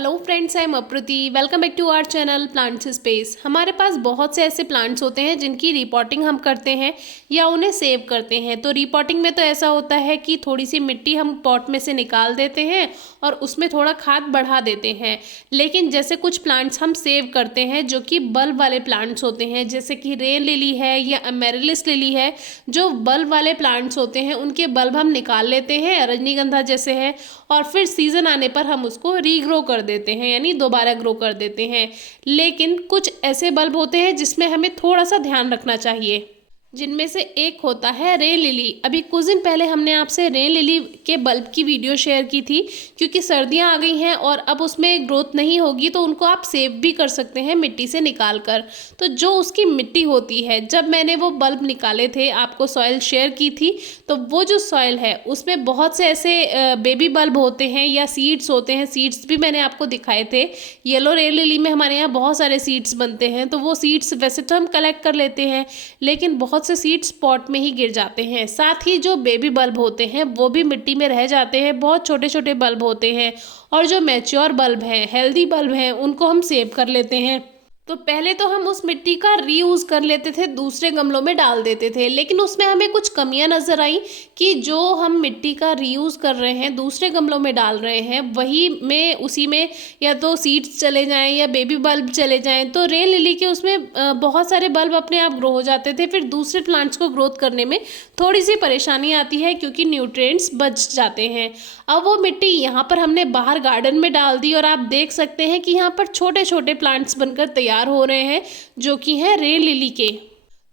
Hello friends, I am Apruti. Welcome back to our channel plants space. हमारे पास बहुत से ऐसे प्लांट्स होते हैं जिनकी रिपोर्टिंग हम करते हैं या उन्हें सेव करते हैं। तो रिपोर्टिंग में तो ऐसा होता है कि थोड़ी सी मिट्टी हम पॉट में से निकाल देते हैं और उसमें थोड़ा खाद बढ़ा देते हैं। लेकिन जैसे कुछ प्लांट्स हम सेव करते हैं जो कि बल्ब वाले प्लांट्स होते हैं, जैसे कि रेन लिली है या अमेरिलिस लिली है, जो बल्ब वाले प्लांट्स होते हैं उनके बल्ब हम निकाल लेते हैं, रजनीगंधा जैसे है, और फिर सीजन आने पर हम उसको रीग्रो कर देते हैं, यानी दोबारा ग्रो कर देते हैं। लेकिन कुछ ऐसे बल्ब होते हैं जिसमें हमें थोड़ा सा ध्यान रखना चाहिए, जिनमें से एक होता है रेन लिली। अभी कुछ दिन पहले हमने आपसे रेन लिली के बल्ब की वीडियो शेयर की थी, क्योंकि सर्दियां आ गई हैं और अब उसमें ग्रोथ नहीं होगी, तो उनको आप सेव भी कर सकते हैं मिट्टी से निकाल कर। तो जो उसकी मिट्टी होती है, जब मैंने वो बल्ब निकाले थे, आपको सॉइल शेयर की थी, तो वो जो सॉइल है उसमें बहुत से ऐसे बेबी बल्ब होते हैं या सीड्स होते हैं। सीड्स भी मैंने आपको दिखाए थे। येलो रेन लिली में हमारे यहाँ बहुत सारे सीड्स बनते हैं, तो वो सीड्स वैसे तो हम कलेक्ट कर लेते हैं, लेकिन बहुत से सीड्स पॉट में ही गिर जाते हैं। साथ ही जो बेबी बल्ब होते हैं वो भी मिट्टी में रह जाते हैं। बहुत छोटे छोटे बल्ब होते हैं, और जो मैच्योर बल्ब हैं, हेल्दी बल्ब हैं, उनको हम सेव कर लेते हैं। तो पहले तो हम उस मिट्टी का रीयूज़ कर लेते थे, दूसरे गमलों में डाल देते थे, लेकिन उसमें हमें कुछ कमियां नज़र आई कि जो हम मिट्टी का रीयूज़ कर रहे हैं, दूसरे गमलों में डाल रहे हैं, वही में उसी में या तो सीड्स चले जाएं या बेबी बल्ब चले जाएं, तो रेन लिली के उसमें बहुत सारे बल्ब अपने आप ग्रो हो जाते थे। फिर दूसरे प्लांट्स को ग्रोथ करने में थोड़ी सी परेशानी आती है, क्योंकि न्यूट्रिएंट्स बच जाते हैं। अब वो मिट्टी यहाँ पर हमने बाहर गार्डन में डाल दी, और आप देख सकते हैं कि यहाँ पर छोटे छोटे प्लांट्स बनकर तैयार हो रहे हैं, जो कि है रेन लिली के।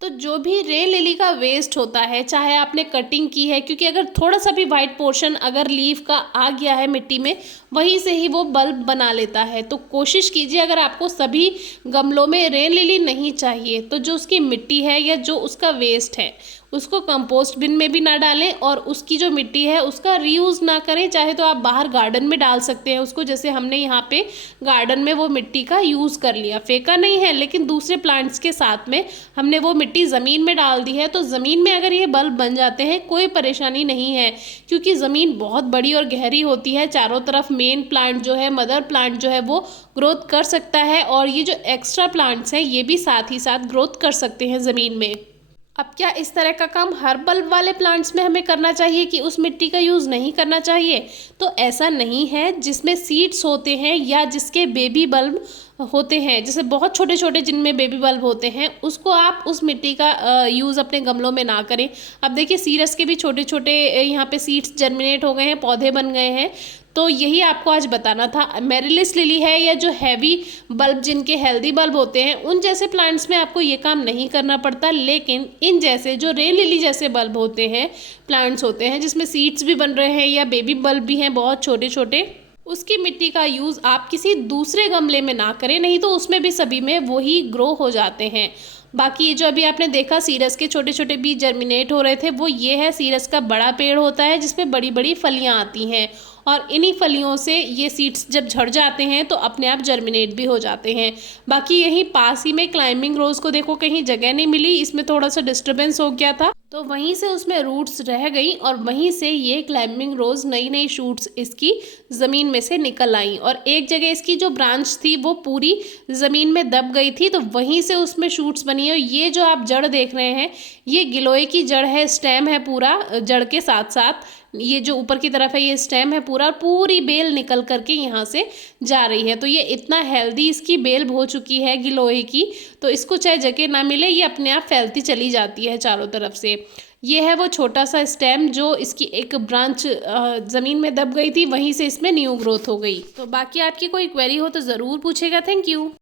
तो जो भी रेन लिली का वेस्ट होता है, चाहे आपने कटिंग की है, क्योंकि अगर थोड़ा सा भी वाइट पोर्शन अगर लीफ का आ गया है मिट्टी में, वहीं से ही वो बल्ब बना लेता है। तो कोशिश कीजिए, अगर आपको सभी गमलों में रेन लिली नहीं चाहिए, तो जो उसकी मिट्टी है या जो उसका वेस्ट है उसको कंपोस्ट बिन में भी ना डालें, और उसकी जो मिट्टी है उसका रीयूज़ ना करें। चाहे तो आप बाहर गार्डन में डाल सकते हैं उसको, जैसे हमने यहाँ पे गार्डन में वो मिट्टी का यूज़ कर लिया, फेंका नहीं है, लेकिन दूसरे प्लांट्स के साथ में हमने वो मिट्टी ज़मीन में डाल दी है। तो ज़मीन में अगर ये बल्ब बन जाते हैं, कोई परेशानी नहीं है, क्योंकि ज़मीन बहुत बड़ी और गहरी होती है। चारों तरफ मेन प्लांट जो है, मदर प्लांट जो है, वो ग्रोथ कर सकता है, और ये जो एक्स्ट्रा प्लांट्स हैं ये भी साथ ही साथ ग्रोथ कर सकते हैं ज़मीन में। अब क्या इस तरह का काम हर बल्ब वाले प्लांट्स में हमें करना चाहिए कि उस मिट्टी का यूज़ नहीं करना चाहिए? तो ऐसा नहीं है। जिसमें सीड्स होते हैं या जिसके बेबी बल्ब होते हैं, जैसे बहुत छोटे छोटे जिनमें बेबी बल्ब होते हैं, उसको आप उस मिट्टी का यूज़ अपने गमलों में ना करें। अब देखिए, सीरस के भी छोटे छोटे यहाँ पे सीड्स जर्मिनेट हो गए हैं, पौधे बन गए हैं। तो यही आपको आज बताना था। अमेरिलिस लिली है या जो हैवी बल्ब, जिनके हेल्दी बल्ब होते हैं, उन जैसे प्लांट्स में आपको ये काम नहीं करना पड़ता। लेकिन इन जैसे जो रेन लिली जैसे बल्ब होते हैं, प्लांट्स होते हैं जिसमें सीड्स भी बन रहे हैं या बेबी बल्ब भी हैं बहुत छोटे छोटे, उसकी मिट्टी का यूज़ आप किसी दूसरे गमले में ना करें, नहीं तो उसमें भी सभी में वही ग्रो हो जाते हैं। बाकी ये जो अभी आपने देखा सीरस के छोटे छोटे बीज जर्मिनेट हो रहे थे, वो ये है सीरस का बड़ा पेड़ होता है जिसमें बड़ी बड़ी फलियां आती हैं, और इन्हीं फलियों से ये सीड्स जब झड़ जाते हैं तो अपने आप जर्मिनेट भी हो जाते हैं। बाकी यहीं पास ही में क्लाइंबिंग रोज़ को देखो, कहीं जगह नहीं मिली, इसमें थोड़ा सा डिस्टर्बेंस हो गया था, तो वहीं से उसमें रूट्स रह गई, और वहीं से ये क्लाइंबिंग रोज नई नई शूट्स इसकी ज़मीन में से निकल आई, और एक जगह इसकी जो ब्रांच थी वो पूरी ज़मीन में दब गई थी, तो वहीं से उसमें शूट्स बनी है। ये जो आप जड़ देख रहे हैं, ये गिलोय की जड़ है, स्टेम है पूरा, जड़ के साथ साथ ये जो ऊपर की तरफ है ये स्टेम है पूरा, पूरी बेल निकल करके यहाँ से जा रही है। तो ये इतना हेल्दी इसकी बेल हो चुकी है गिलोय की, तो इसको चाहे जगह ना मिले, ये अपने आप फैलती चली जाती है चारों तरफ से। ये है वो छोटा सा स्टेम जो इसकी एक ब्रांच ज़मीन में दब गई थी, वहीं से इसमें न्यू ग्रोथ हो गई। तो बाकी आपकी कोई क्वेरी हो तो ज़रूर पूछेगा। Thank you.